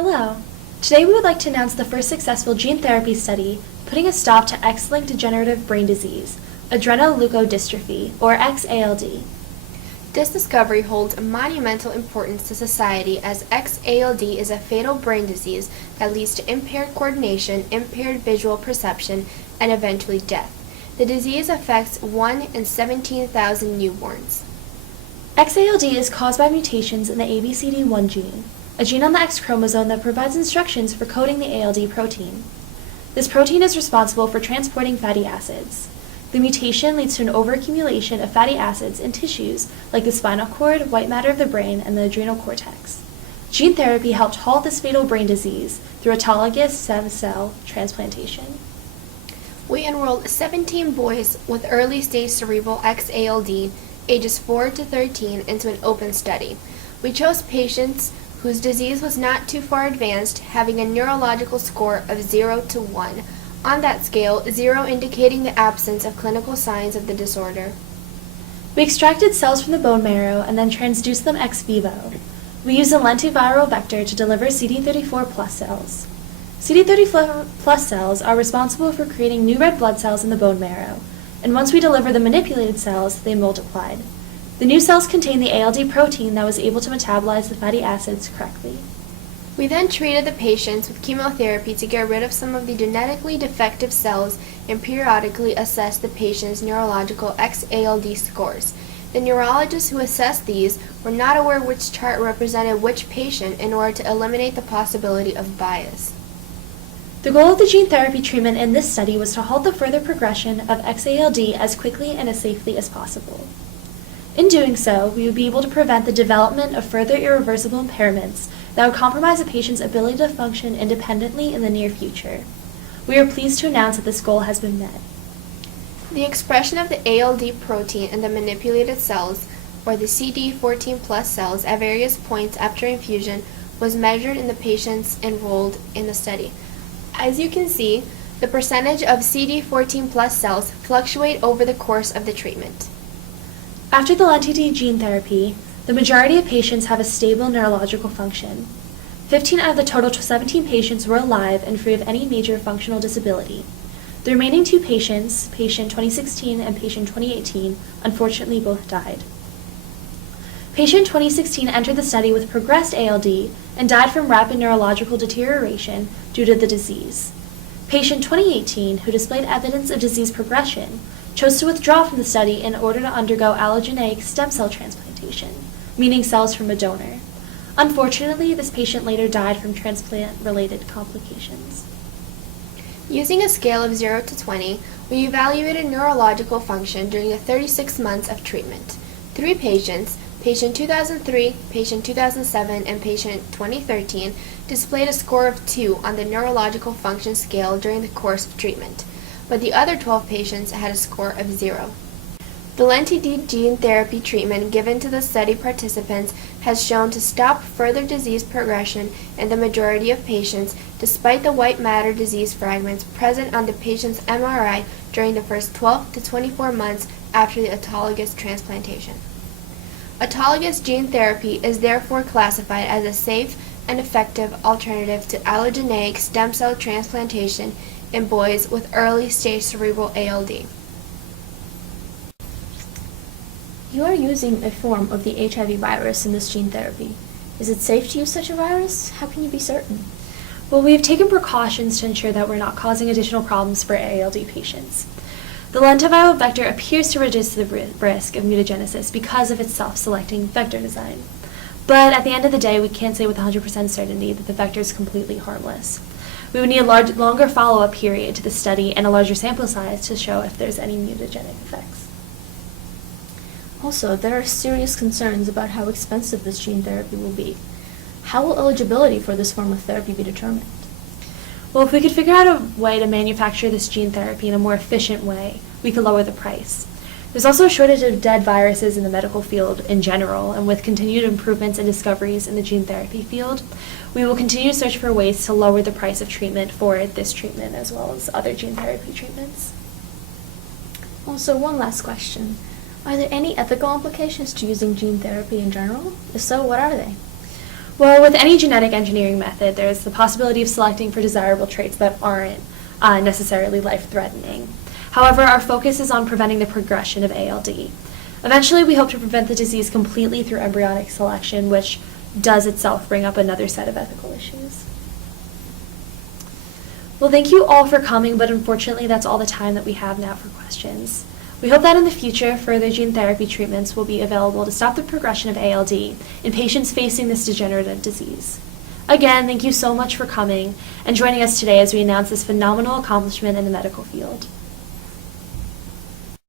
Hello. Today we would like to announce the first successful gene therapy study putting a stop to X-linked degenerative brain disease, adrenoleukodystrophy, or XALD. This discovery holds a monumental importance to society as XALD is a fatal brain disease that leads to impaired coordination, impaired visual perception, and eventually death. The disease affects 1 in 17,000 newborns. XALD is caused by mutations in the ABCD1 gene, a gene on the X chromosome that provides instructions for coding the ALD protein. This protein is responsible for transporting fatty acids. The mutation leads to an overaccumulation of fatty acids in tissues like the spinal cord, white matter of the brain, and the adrenal cortex. Gene therapy helped halt this fatal brain disease through autologous stem cell transplantation. We enrolled 17 boys with early-stage cerebral XALD, ages 4 to 13, into an open study. We chose patients whose disease was not too far advanced, having a neurological score of 0 to 1. On that scale, 0 indicating the absence of clinical signs of the disorder. We extracted cells from the bone marrow and then transduced them ex vivo. We used a lentiviral vector to deliver CD34 plus cells. CD34 plus cells are responsible for creating new red blood cells in the bone marrow, and once we deliver the manipulated cells, they multiplied. The new cells contain the ALD protein that was able to metabolize the fatty acids correctly. We then treated the patients with chemotherapy to get rid of some of the genetically defective cells and periodically assess the patient's neurological XALD scores. The neurologists who assessed these were not aware which chart represented which patient in order to eliminate the possibility of bias. The goal of the gene therapy treatment in this study was to halt the further progression of XALD as quickly and as safely as possible. In doing so, we would be able to prevent the development of further irreversible impairments that would compromise a patient's ability to function independently in the near future. We are pleased to announce that this goal has been met. The expression of the ALD protein in the manipulated cells, or the CD14 plus cells, at various points after infusion was measured in the patients enrolled in the study. As you can see, the percentage of CD14 plus cells fluctuate over the course of the treatment. After the lenti gene therapy, the majority of patients have a stable neurological function. 15 out of the total 17 patients were alive and free of any major functional disability. The remaining 2 patients, patient 2016 and patient 2018, unfortunately both died. Patient 2016 entered the study with progressed ALD and died from rapid neurological deterioration due to the disease. Patient 2018, who displayed evidence of disease progression, chose to withdraw from the study in order to undergo allogeneic stem cell transplantation, meaning cells from a donor. Unfortunately, this patient later died from transplant-related complications. Using a scale of 0 to 20, we evaluated neurological function during the 36 months of treatment. 3 patients, patient 2003, patient 2007, and patient 2013, displayed a score of 2 on the neurological function scale during the course of treatment, but the other 12 patients had a score of 0. The lenti gene therapy treatment given to the study participants has shown to stop further disease progression in the majority of patients, despite the white matter disease fragments present on the patient's MRI during the first 12 to 24 months after the autologous transplantation. Autologous gene therapy is therefore classified as a safe and effective alternative to allogeneic stem cell transplantation in boys with early-stage cerebral ALD. You are using a form of the HIV virus in this gene therapy. Is it safe to use such a virus? How can you be certain? Well, we have taken precautions to ensure that we're not causing additional problems for ALD patients. The lentiviral vector appears to reduce the risk of mutagenesis because of its self-selecting vector design. But at the end of the day, we can't say with 100% certainty that the vector is completely harmless. We would need a longer follow-up period to the study and a larger sample size to show if there's any mutagenic effects. Also, there are serious concerns about how expensive this gene therapy will be. How will eligibility for this form of therapy be determined? Well, if we could figure out a way to manufacture this gene therapy in a more efficient way, we could lower the price. There's also a shortage of dead viruses in the medical field in general, and with continued improvements and discoveries in the gene therapy field, we will continue to search for ways to lower the price of treatment for this treatment as well as other gene therapy treatments. Also, one last question. Are there any ethical implications to using gene therapy in general? If so, what are they? Well, with any genetic engineering method, there's the possibility of selecting for desirable traits that aren't necessarily life-threatening. However, our focus is on preventing the progression of ALD. Eventually, we hope to prevent the disease completely through embryonic selection, which does itself bring up another set of ethical issues. Well, thank you all for coming, but unfortunately, that's all the time that we have now for questions. We hope that in the future, further gene therapy treatments will be available to stop the progression of ALD in patients facing this degenerative disease. Again, thank you so much for coming and joining us today as we announce this phenomenal accomplishment in the medical field.